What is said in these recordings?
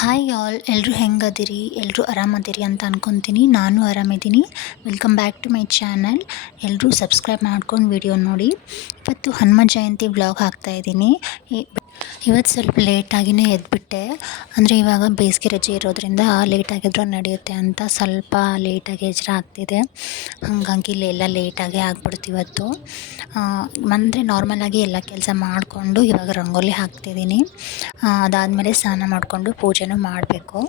Hi all ಎಲ್ಲರೂ ಹೆಂಗದಿರಿ ಎಲ್ಲರೂ ಆರಾಮದಿರಿ ಅಂತ ಅನ್ಕೊತೀನಿ. ನಾನು ಆರಾಮಿದ್ದೀನಿ. Welcome back to my channel. ಎಲ್ಲರೂ ಸಬ್ಸ್ಕ್ರೈಬ್ ಮಾಡ್ಕೊಂಡು ವಿಡಿಯೋ ನೋಡಿ. ಇವತ್ತು ಹನುಮ ಜಯಂತಿ ವ್ಲಾಗ್ ಹಾಕ್ತಾಯಿದ್ದೀನಿ. ಇವತ್ತು ಸ್ವಲ್ಪ ಲೇಟಾಗಿಯೇ ಎದ್ಬಿಟ್ಟೆ. ಅಂದರೆ ಇವಾಗ ಬೇಸಿಗೆ ರಜೆ ಇರೋದ್ರಿಂದ ಲೇಟಾಗಿದ್ರೂ ನಡೆಯುತ್ತೆ ಅಂತ ಸ್ವಲ್ಪ ಲೇಟಾಗಿ ಎಚ್ಚರ ಆಗ್ತಿದೆ. ಹಾಗಾಗಿ ಇಲ್ಲೆಲ್ಲ ಲೇಟಾಗೇ ಆಗ್ಬಿಡ್ತು ಇವತ್ತು. ಅಂದರೆ ನಾರ್ಮಲಾಗಿ ಎಲ್ಲ ಕೆಲಸ ಮಾಡಿಕೊಂಡು ಇವಾಗ ರಂಗೋಲಿ ಹಾಕ್ತಿದ್ದೀನಿ. ಅದಾದಮೇಲೆ ಸ್ನಾನ ಮಾಡಿಕೊಂಡು ಪೂಜೆನೂ ಮಾಡಬೇಕು.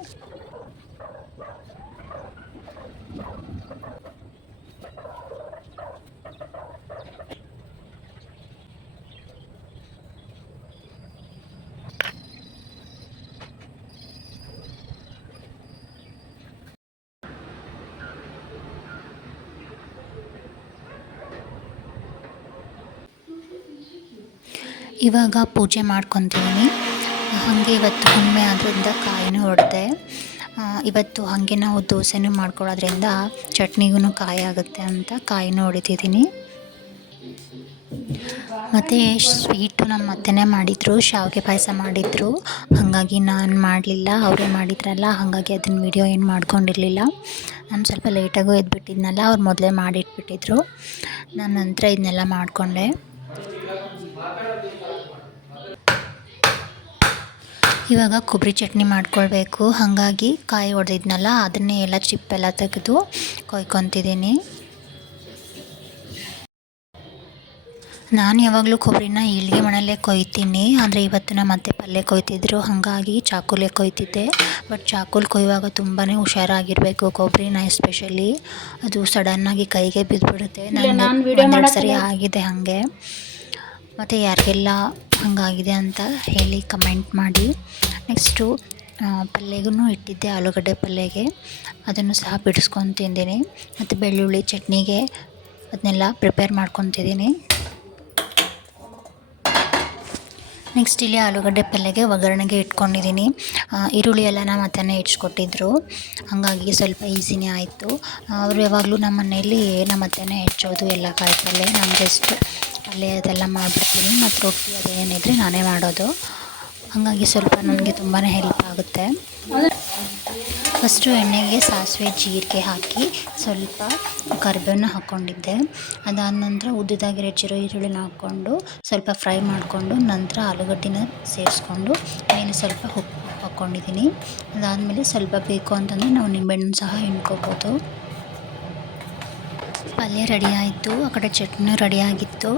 ಇವಾಗ ಪೂಜೆ ಮಾಡ್ಕೊತಿದ್ದೀನಿ. ಹಾಗೆ ಇವತ್ತು ಹುಣ್ಣಿಮೆ ಆದ್ದರಿಂದ ಕಾಯಿನೂ ಹೊಡೆದೆ. ಇವತ್ತು ಹಾಗೆ ನಾವು ದೋಸೆನೂ ಮಾಡ್ಕೊಳ್ಳೋದ್ರಿಂದ ಚಟ್ನಿಗೂ ಕಾಯಿ ಆಗುತ್ತೆ ಅಂತ ಕಾಯಿನೂ ಹೊಡಿತಿದ್ದೀನಿ. ಮತ್ತು ಸ್ವೀಟು ನಮ್ಮ ಅತ್ತೆನೇ ಮಾಡಿದರು, ಶಾವಿಗೆ ಪಾಯಸ ಮಾಡಿದರು. ಹಾಗಾಗಿ ನಾನು ಮಾಡಲಿಲ್ಲ, ಅವರೇ ಮಾಡಿದ್ರಲ್ಲ, ಹಾಗಾಗಿ ಅದನ್ನ ವಿಡಿಯೋ ಏನು ಮಾಡ್ಕೊಂಡಿರಲಿಲ್ಲ. ನಾನು ಸ್ವಲ್ಪ ಲೇಟಾಗೂ ಎದ್ಬಿಟ್ಟಿದ್ನಲ್ಲ, ಅವ್ರು ಮೊದಲೇ ಮಾಡಿಟ್ಬಿಟ್ಟಿದ್ರು. ನಾನು ನಂತರ ಇದನ್ನೆಲ್ಲ ಮಾಡಿಕೊಂಡೆ. ಇವಾಗ ಕೊಬ್ಬರಿ ಚಟ್ನಿ ಮಾಡ್ಕೊಳ್ಬೇಕು. ಹಾಗಾಗಿ ಕಾಯಿ ಹೊಡೆದಿದ್ನಲ್ಲ ಅದನ್ನೇ ಎಲ್ಲ ಚಿಪ್ಪೆಲ್ಲ ತೆಗೆದು ಕೊಯ್ಕೊತಿದ್ದೀನಿ. ನಾನು ಯಾವಾಗಲೂ ಕೊಬ್ಬರಿನ ಈಳ್ಗೆ ಮಣಲ್ಲೇ ಕೊಯ್ತೀನಿ. ಆದರೆ ಇವತ್ತು ನಮ್ಮ ಅತ್ತೆ ಪಲ್ಯ ಕೊಯ್ತಿದ್ರು, ಹಾಗಾಗಿ ಚಾಕುಲೇ ಕೊಯ್ತಿದ್ದೆ. ಬಟ್ ಚಾಕುಲ್ ಕೊಯ್ಯುವಾಗ ತುಂಬಾ ಹುಷಾರಾಗಿರಬೇಕು. ಕೊಬ್ಬರಿನ ಎಸ್ಪೆಷಲಿ ಅದು ಸಡನ್ನಾಗಿ ಕೈಗೆ ಬಿದ್ದುಬಿಡುತ್ತೆ. ನನಗೆ ಒಂದೆರಡು ಸರಿ ಆಗಿದೆ ಹಾಗೆ. ಮತ್ತು ಯಾರಿಗೆಲ್ಲ ಹಾಗಾಗಿದೆ ಅಂತ ಹೇಳಿ ಕಮೆಂಟ್ ಮಾಡಿ. ನೆಕ್ಸ್ಟು ಪಲ್ಯಗೂ ಇಟ್ಟಿದ್ದೆ, ಆಲೂಗಡ್ಡೆ ಪಲ್ಯಗೆ ಅದನ್ನು ಸಹ ಬಿಡಿಸ್ಕೊಂಡು ತಿಂತೀನಿ. ಮತ್ತು ಬೆಳ್ಳುಳ್ಳಿ ಚಟ್ನಿಗೆ ಅದನ್ನೆಲ್ಲ ಪ್ರಿಪೇರ್ ಮಾಡ್ಕೊತಿದ್ದೀನಿ. ನೆಕ್ಸ್ಟ್ ಇಲ್ಲಿ ಆಲೂಗಡ್ಡೆ ಪಲ್ಯಗೆ ಒಗ್ಗರಣೆಗೆ ಇಟ್ಕೊಂಡಿದ್ದೀನಿ. ಈರುಳ್ಳಿ ಎಲ್ಲ ನಮ್ಮ ಅತ್ತೆನೇ ಹೆಚ್ಚಿಕೊಟ್ಟಿದ್ರು, ಹಾಗಾಗಿ ಸ್ವಲ್ಪ ಈಸಿನೇ ಆಯಿತು. ಅವರು ಯಾವಾಗಲೂ ನಮ್ಮ ಮನೆಯಲ್ಲಿ ನಮ್ಮ ಅತ್ತೆನೇ ಹೆಚ್ಚೋದು ಎಲ್ಲ ಕಾಯಿ ಪಲ್ಯ. ನಾನು ಜಸ್ಟ್ ಪಲ್ಯ ಅದೆಲ್ಲ ಮಾಡಿಬಿಡ್ತೀನಿ, ಮತ್ತು ರೊಟ್ಟಿ ಅದೇನಿದ್ರೆ ನಾನೇ ಮಾಡೋದು. ಹಾಗಾಗಿ ಸ್ವಲ್ಪ ನನಗೆ ತುಂಬಾ ಹೆಲ್ಪ್ ಆಗುತ್ತೆ. ಫಸ್ಟು ಎಣ್ಣೆಗೆ ಸಾಸಿವೆ ಜೀರಿಗೆ ಹಾಕಿ ಸ್ವಲ್ಪ ಕರಿಬೇವನ್ನ ಹಾಕ್ಕೊಂಡಿದ್ದೆ. ಅದಾದ ನಂತರ ಉದ್ದುದಾಗಿ ಹೆಚ್ಚಿರೋ ಈರುಳ್ಳಿನ ಹಾಕ್ಕೊಂಡು ಸ್ವಲ್ಪ ಫ್ರೈ ಮಾಡಿಕೊಂಡು ನಂತರ ಆಲೂಗಡ್ಡೆನ ಸೇರಿಸ್ಕೊಂಡು ಮೇಲೆ ಸ್ವಲ್ಪ ಉಪ್ಪು ಹಾಕ್ಕೊಂಡಿದ್ದೀನಿ. ಅದಾದಮೇಲೆ ಸ್ವಲ್ಪ ಬೇಕು ಅಂತಂದರೆ ನಾವು ನಿಂಬೆಹಣ್ಣು ಸಹ ಹಿಂಡ್ಕೋಬೋದು. ಪಲ್ಯ ರೆಡಿ ಆಯಿತು, ಆ ಕಡೆ ಚಟ್ನಿ ರೆಡಿಯಾಗಿತ್ತು.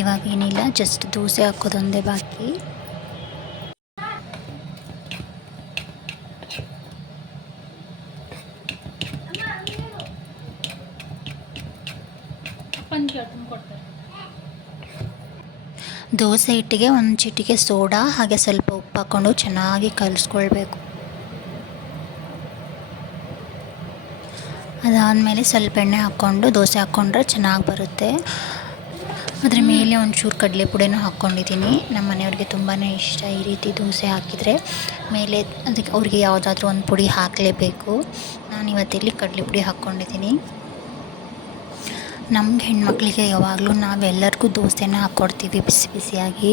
ಇವಾಗ ಏನಿಲ್ಲ, ಜಸ್ಟ್ ದೋಸೆ ಹಾಕೋದೊಂದೇ ಬಾಕಿ. ದೋಸೆ ಹಿಟ್ಟಿಗೆ ಒಂದು ಚಿಟಿಕೆ ಸೋಡಾ ಹಾಗೆ ಸ್ವಲ್ಪ ಉಪ್ಪು ಹಾಕ್ಕೊಂಡು ಚೆನ್ನಾಗಿ ಕಲಿಸ್ಕೊಳ್ಬೇಕು. ಅದಾದಮೇಲೆ ಸ್ವಲ್ಪ ಎಣ್ಣೆ ಹಾಕ್ಕೊಂಡು ದೋಸೆ ಹಾಕ್ಕೊಂಡ್ರೆ ಚೆನ್ನಾಗಿ ಬರುತ್ತೆ. ಅದ್ರ ಮೇಲೆ ಒಂಚೂರು ಕಡಲೆ ಪುಡಿನೂ ಹಾಕ್ಕೊಂಡಿದ್ದೀನಿ. ನಮ್ಮ ಮನೆಯವ್ರಿಗೆ ತುಂಬಾ ಇಷ್ಟ ಈ ರೀತಿ ದೋಸೆ ಹಾಕಿದರೆ. ಮೇಲೆ ಅದಕ್ಕೆ ಅವ್ರಿಗೆ ಯಾವುದಾದ್ರೂ ಒಂದು ಪುಡಿ ಹಾಕಲೇಬೇಕು. ನಾನು ಇವತ್ತಿಲ್ಲಿ ಕಡಲೆ ಪುಡಿ ಹಾಕ್ಕೊಂಡಿದ್ದೀನಿ. ನಮ್ಗೆ ಹೆಣ್ಮಕ್ಳಿಗೆ ಯಾವಾಗಲೂ ನಾವೆಲ್ಲರಿಗೂ ದೋಸೆನ ಹಾಕ್ಕೊಡ್ತೀವಿ ಬಿಸಿ ಬಿಸಿಯಾಗಿ.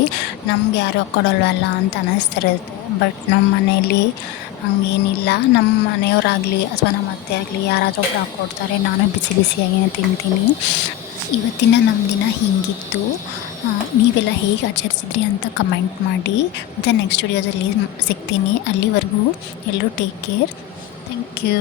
ನಮ್ಗೆ ಯಾರು ಹಾಕ್ಕೊಡಲ್ವಲ್ಲ ಅಂತ ಅನ್ನಿಸ್ತಿರುತ್ತೆ. ಬಟ್ ನಮ್ಮ ಮನೆಯಲ್ಲಿ ಹಂಗೇನಿಲ್ಲ. ನಮ್ಮ ಮನೆಯವರಾಗಲಿ ಅಥವಾ ನಮ್ಮ ಅತ್ತೆ ಆಗಲಿ ಯಾರಾದರೂ ಒಬ್ರು ಹಾಕ್ಕೊಡ್ತಾರೆ, ನಾನು ಬಿಸಿ ಬಿಸಿಯಾಗಿಯೇ ತಿಂತೀನಿ. ಇವತ್ತಿನ ನಮ್ಮ ದಿನ ಹೀಗಿತ್ತು. ನೀವೆಲ್ಲ ಹೇಗೆ ಆಚರಿಸಿದ್ರಿ ಅಂತ ಕಮೆಂಟ್ ಮಾಡಿ. ಮತ್ತು ನೆಕ್ಸ್ಟ್ ವಿಡಿಯೋದಲ್ಲಿ ಸಿಗ್ತೀನಿ. ಅಲ್ಲಿವರೆಗೂ ಎಲ್ಲರೂ ಟೇಕ್ ಕೇರ್. Thank you.